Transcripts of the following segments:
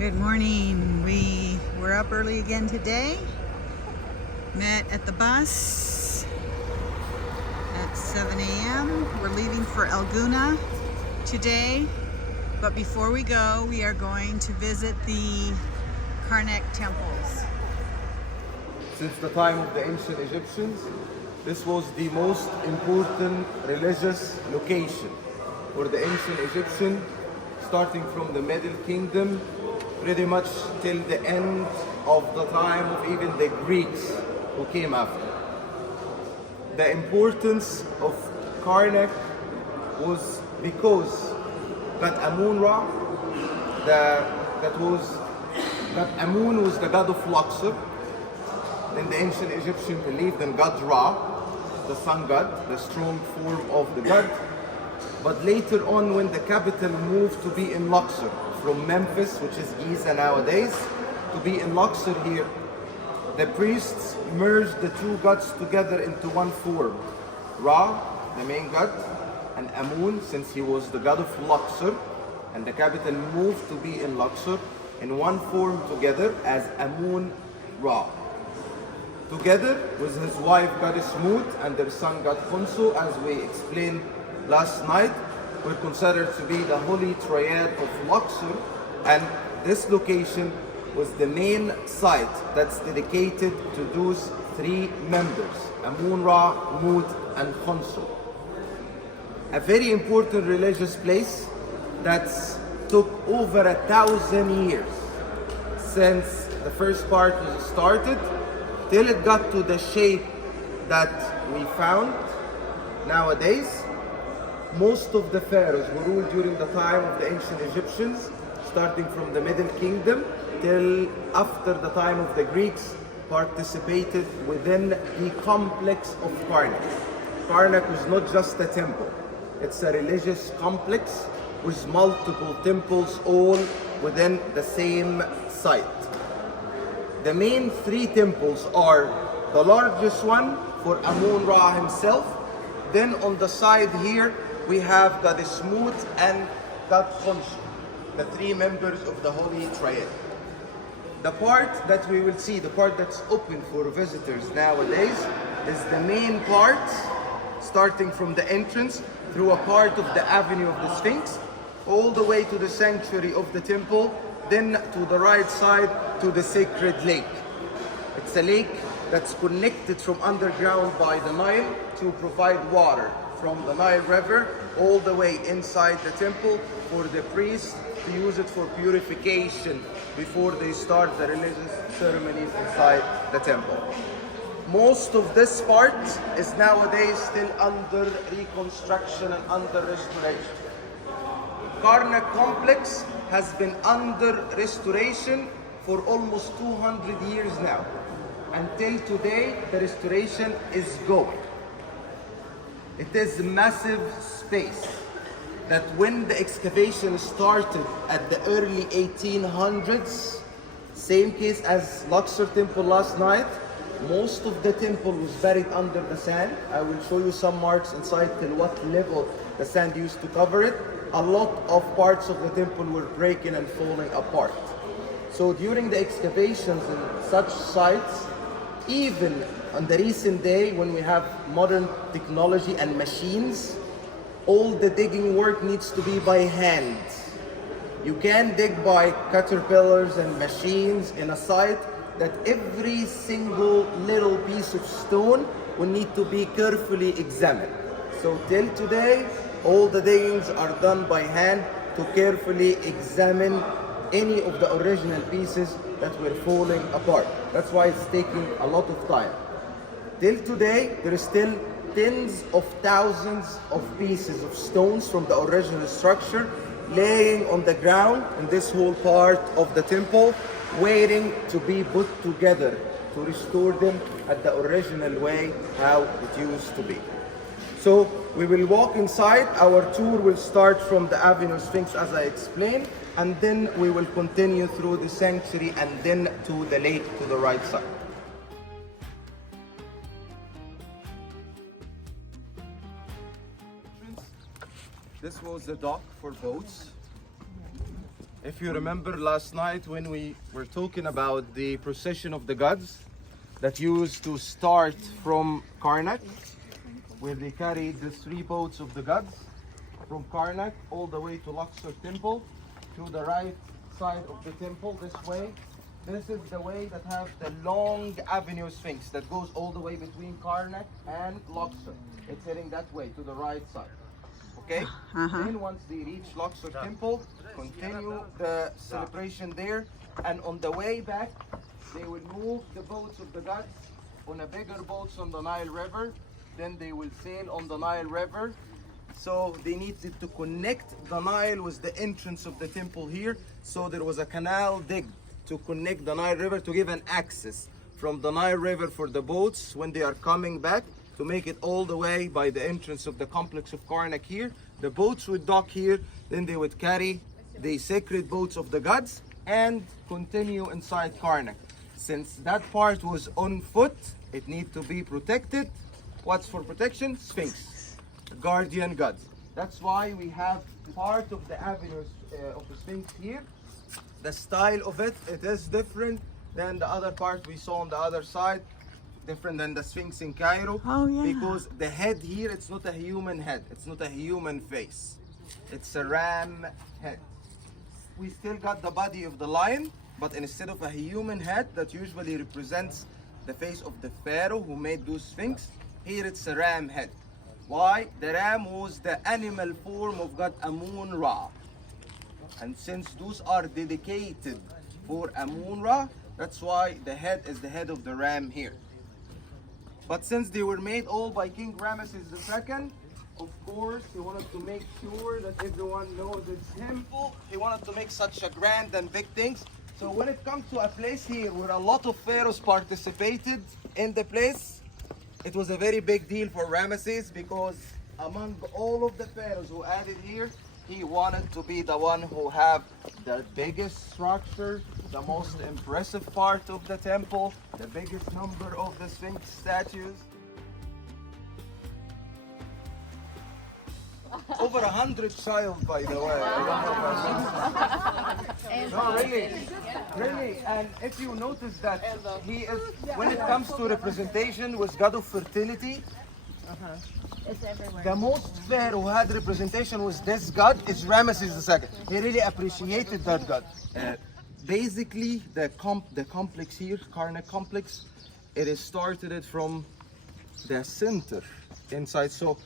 Good morning. We were up early again today. Met at the bus at 7 a.m. We're leaving for Alguna today. But before we go, we are going to visit the Karnak temples. Since the time of the ancient Egyptians, this was the most important religious location for the ancient Egyptian, starting from the Middle Kingdom, pretty much till the end of the time of even the Greeks who came after. The importance of Karnak was because that Amun-Ra, that Amun was the god of Luxor. Then the ancient Egyptian believed in God Ra, the sun god, the strong form of the god. But later on, when the capital moved to be in Luxor, from Memphis, which is Giza nowadays, to be in Luxor here, the priests merged the two gods together into one form. Ra, the main god, and Amun, since he was the god of Luxor, and the capital moved to be in Luxor, in one form together as Amun-Ra. Together with his wife goddess Mut and their son god Khonsu, as we explained last night, were considered to be the holy triad of Luxor, and this location was the main site that's dedicated to those three members, Amun-Ra, Mut, and Khonsu. A very important religious place that took over 1,000 years since the first part was started till it got to the shape that we found nowadays. Most of the pharaohs who ruled during the time of the ancient Egyptians, starting from the Middle Kingdom till after the time of the Greeks, participated within the complex of Karnak. Karnak was not just a temple, it's a religious complex with multiple temples all within the same site. The main three temples are the largest one for Amun-Ra himself. Then on the side here, we have Goddess Mut and God Khonsu, the three members of the Holy Triad. The part that we will see, the part that's open for visitors nowadays, is the main part, starting from the entrance through a part of the Avenue of the Sphinx, all the way to the sanctuary of the temple, then to the right side to the sacred lake. It's a lake that's connected from underground by the Nile to provide water from the Nile River all the way inside the temple for the priests to use it for purification before they start the religious ceremonies inside the temple. Most of this part is nowadays still under reconstruction and under restoration. Karnak complex has been under restoration for almost 200 years now. Until today, the restoration is going. It is a massive space that when the excavation started at the early 1800s, same case as Luxor temple last night, most of the temple was buried under the sand. I will show you some marks inside till what level the sand used to cover it. A lot of parts of the temple were breaking and falling apart. So during the excavations in such sites, even on the recent day when we have modern technology and machines, all the digging work needs to be by hand. You can dig by caterpillars and machines in a site that every single little piece of stone will need to be carefully examined. So till today, all the diggings are done by hand to carefully examine any of the original pieces that were falling apart. That's why it's taking a lot of time. Till today, there is still tens of thousands of pieces of stones from the original structure laying on the ground in this whole part of the temple, waiting to be put together to restore them at the original way how it used to be. So we will walk inside. Our tour will start from the Avenue Sphinx as I explained, and then we will continue through the sanctuary and then to the lake to the right side. This was the dock for boats. If you remember last night when we were talking about the procession of the gods that used to start from Karnak, where they carried the three boats of the gods from Karnak all the way to Luxor Temple, to the right side of the temple this way. This is the way that have the long avenue sphinx that goes all the way between Karnak and Luxor. It's heading that way to the right side. Okay? Then once they reach Luxor Temple, continue the celebration there, and on the way back, they will move the boats of the gods on a bigger boats on the Nile River. Then they will sail on the Nile River. So they needed to connect the Nile with the entrance of the temple here. So there was a canal digged to connect the Nile River to give an access from the Nile River for the boats when they are coming back, to make it all the way by the entrance of the complex of Karnak here. The boats would dock here, then they would carry the sacred boats of the gods and continue inside Karnak. Since that part was on foot, it needs to be protected. What's for protection? Sphinx, guardian gods. That's why we have part of the avenues of the Sphinx here. The style of it is different than the other part we saw on the other side, different than the Sphinx in Cairo. Oh, yeah. Because the head here, it's not a human head, it's not a human face, it's a ram head. We still got the body of the lion, but instead of a human head that usually represents the face of the pharaoh who made those sphinx, here it's a ram head. Why? The ram was the animal form of god Amun-Ra. And since those are dedicated for Amun-Ra, that's why the head is the head of the ram here. But since they were made all by King Ramesses II, of course, he wanted to make sure that everyone knows it's temple. He wanted to make such a grand and big things. So when it comes to a place here where a lot of pharaohs participated in the place, it was a very big deal for Ramesses, because among all of the pharaohs who added here, he wanted to be the one who have the biggest structure, the most impressive part of the temple, the biggest number of the Sphinx statues. Over 100 child, by the way. I don't know. No, really. And if you notice that he is, when it comes to representation, was god of fertility. It's everywhere. The most pharaoh who had representation was this god is Ramesses II. He really appreciated that god. Basically, the complex here, Karnak complex, it is started from the center inside. So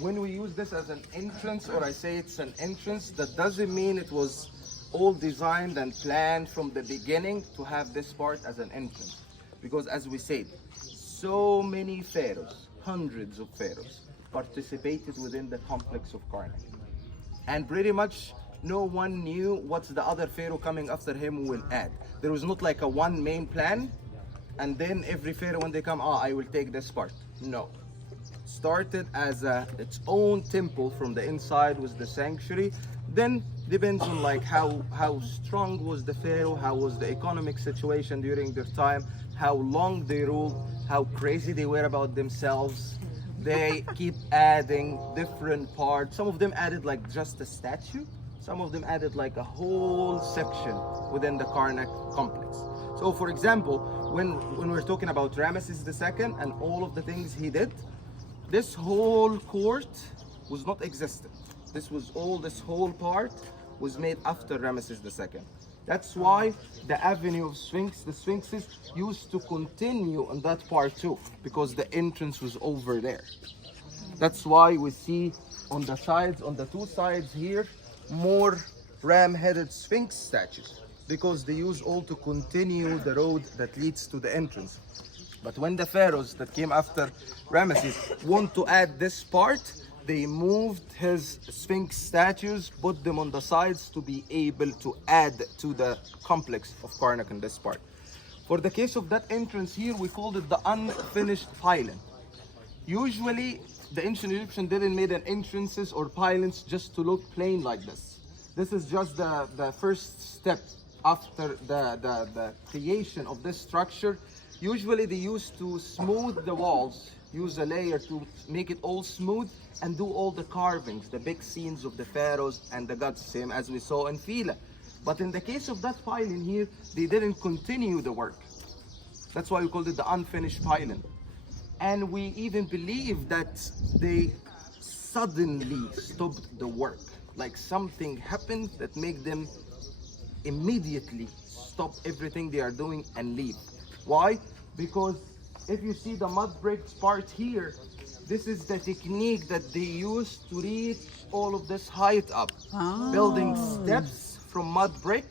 when we use this as an entrance, or I say it's an entrance, that doesn't mean it was all designed and planned from the beginning to have this part as an entrance. Because as we said, so many pharaohs, hundreds of pharaohs, participated within the complex of Karnak. And pretty much no one knew what the other pharaoh coming after him will add. There was not like a one main plan, and then every pharaoh when they come, I will take this part. No. Started as its own temple from the inside was the sanctuary. Then depends on like how strong was the pharaoh, how was the economic situation during their time, how long they ruled, how crazy they were about themselves. They keep adding different parts. Some of them added like just a statue. Some of them added like a whole section within the Karnak complex. So for example, when we're talking about Ramesses II and all of the things he did, this whole court was not existent. This whole part was made after Ramesses II. That's why the avenue of the sphinxes used to continue on that part too, because the entrance was over there. That's why we see on the sides, on the two sides here, more ram-headed sphinx statues, because they use all to continue the road that leads to the entrance. But when the pharaohs that came after Ramesses want to add this part, they moved his sphinx statues, put them on the sides to be able to add to the complex of Karnak in this part. For the case of that entrance here, we called it the unfinished pylon. Usually, the ancient Egyptian didn't make an entrances or pylons just to look plain like this. This is just the first step after the creation of this structure. Usually they used to smooth the walls, use a layer to make it all smooth, and do all the carvings, the big scenes of the pharaohs and the gods, same as we saw in Phila. But in the case of that pylon here, they didn't continue the work. That's why we called it the unfinished pylon. And we even believe that they suddenly stopped the work. Like something happened that made them immediately stop everything they are doing and leave. Why? Because if you see the mud bricks part here, this is the technique that they used to reach all of this height up. Building steps from mud brick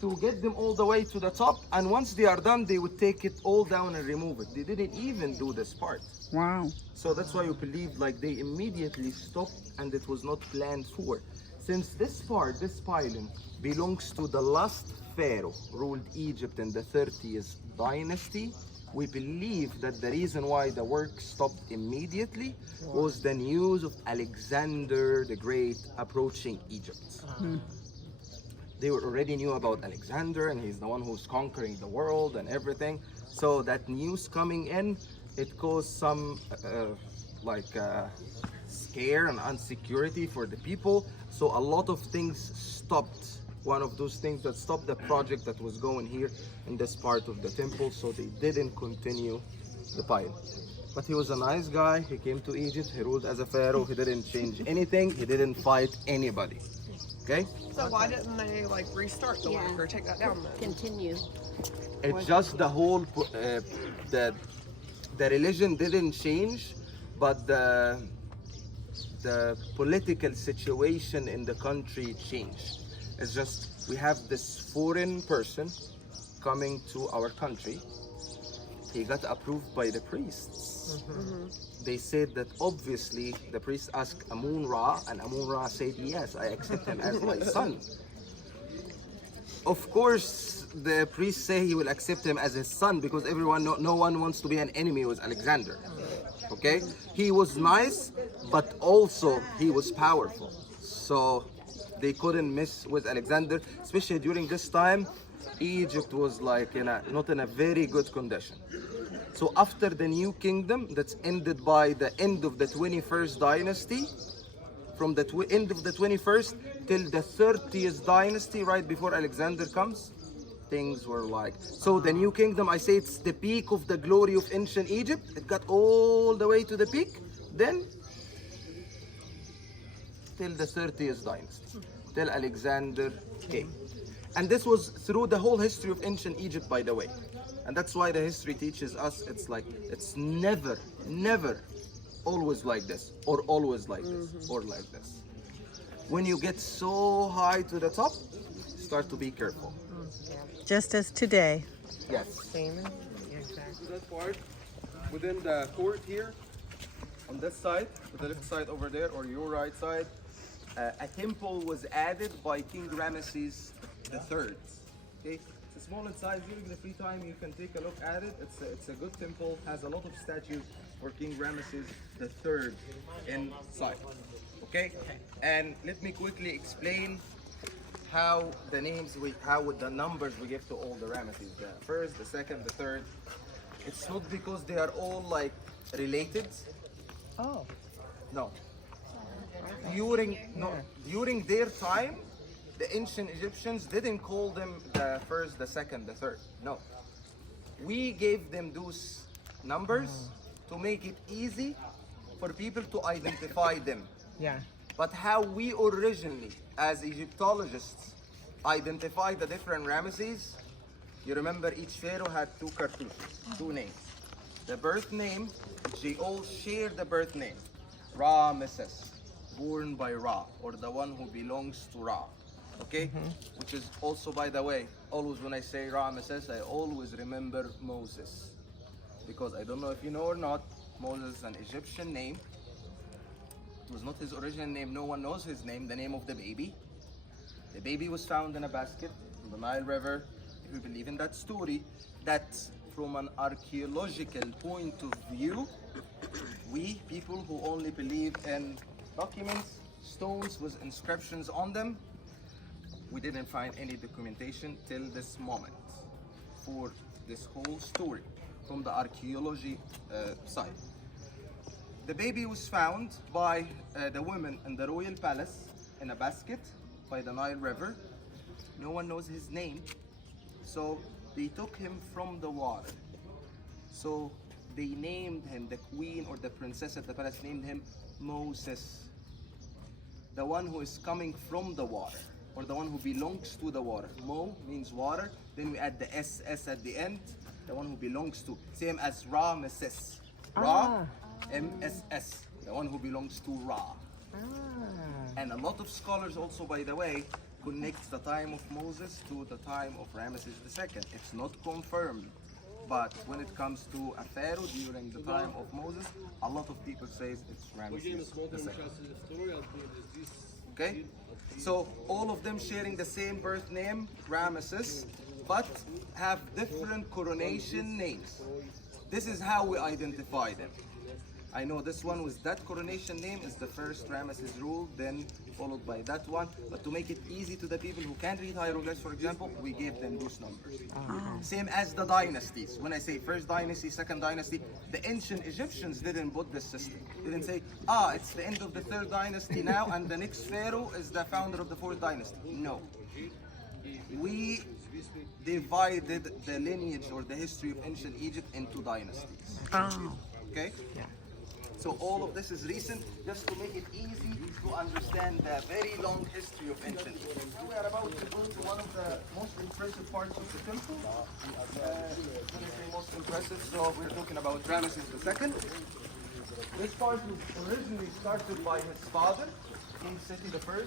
to get them all the way to the top, and once they are done, they would take it all down and remove it. They didn't even do this part. Wow. So that's why you believe like they immediately stopped and it was not planned for. Since this part, this pylon, belongs to the last pharaoh ruled Egypt in the 30th dynasty, we believe that the reason why the work stopped immediately was the news of Alexander the Great approaching Egypt. They already knew about Alexander, and he's the one who's conquering the world and everything. So that news coming in, it caused some scare and insecurity for the people. So a lot of things stopped. One of those things that stopped the project that was going here in this part of the temple, so they didn't continue the pile. But he was a nice guy. He came to Egypt. He ruled as a pharaoh. He didn't change anything. He didn't fight anybody. Okay? So why didn't they like restart the work or take that down then? Continue. It's just the whole the religion didn't change, but the political situation in the country changed. It's just we have this foreign person coming to our country. He got approved by the priests. They said that obviously the priest asked Amun-Ra, and Amun-Ra said, yes, I accept him as my son. Of course, the priests say he will accept him as his son because no one wants to be an enemy with Alexander. Okay? He was nice, but also he was powerful. So they couldn't mess with Alexander, especially during this time. Egypt was like not in a very good condition. So after the new kingdom that's ended by the end of the 21st dynasty, from the end of the 21st till the 30th dynasty, right before Alexander comes, things were like, so the new kingdom, I say it's the peak of the glory of ancient Egypt. It got all the way to the peak, then till the 30th dynasty, till Alexander came. And this was through the whole history of ancient Egypt, by the way. And that's why the history teaches us it's like, it's never always like this, or always like this, or like this. When you get so high to the top, start to be careful. Just as today. Yes. Same. Exactly. That part, within the court here, on this side, the left side over there, or your right side, a temple was added by King Ramesses III. Okay, it's small in size. During the free time, you can take a look at it. It's a good temple. Has a lot of statues for King Ramesses III inside. Okay, and let me quickly explain how the numbers we give to all the Ramesses. The first, the second, the third. It's not because they are all like related. Oh. No. During their time, the ancient Egyptians didn't call them the first, the second, the third. No. We gave them those numbers to make it easy for people to identify them. Yeah. But how we originally, as Egyptologists, identify the different Ramesses, you remember each pharaoh had two cartouches, two names. The birth name, they all share the birth name. Ramesses, born by Ra, or the one who belongs to Ra. Okay? Which is also, by the way, always when I say Ramesses, I always remember Moses. Because I don't know if you know or not, Moses is an Egyptian name. It was not his original name. No one knows his name, the name of the baby. The baby was found in a basket in the Nile River. If you believe in that story, that from an archaeological point of view, we people who only believe in documents, stones with inscriptions on them, we didn't find any documentation till this moment for this whole story from the archaeology side. The baby was found by the women in the royal palace in a basket by the Nile River. No one knows his name. So they took him from the water. So they named him, the queen or the princess at the palace named him Moses. The one who is coming from the water, or the one who belongs to the water. Mo means water, then we add the SS at the end, the one who belongs to. Same as Ramesses. Ra, MSS, the one who belongs to Ra. And a lot of scholars also, by the way, connect the time of Moses to the time of Ramesses II. It's not confirmed, but when it comes to a pharaoh during the time of Moses, a lot of people say it's Ramesses II. Okay, so all of them sharing the same birth name, Ramesses, but have different coronation names. This is how we identify them. I know this one with that coronation name is the first Ramesses rule, then followed by that one. But to make it easy to the people who can't read hieroglyphs, for example, we gave them those numbers. Same as the dynasties. When I say first dynasty, second dynasty, the ancient Egyptians didn't put this system. They didn't say, it's the end of the third dynasty now and the next pharaoh is the founder of the fourth dynasty. No. We divided the lineage or the history of ancient Egypt into dynasties. Okay? Yeah. So all of this is recent, just to make it easy to understand the very long history of ancient Egypt. We are about to go to one of the most impressive parts of the temple. When I say most impressive, so we're talking about Ramesses II. This part was originally started by his father, King Seti I.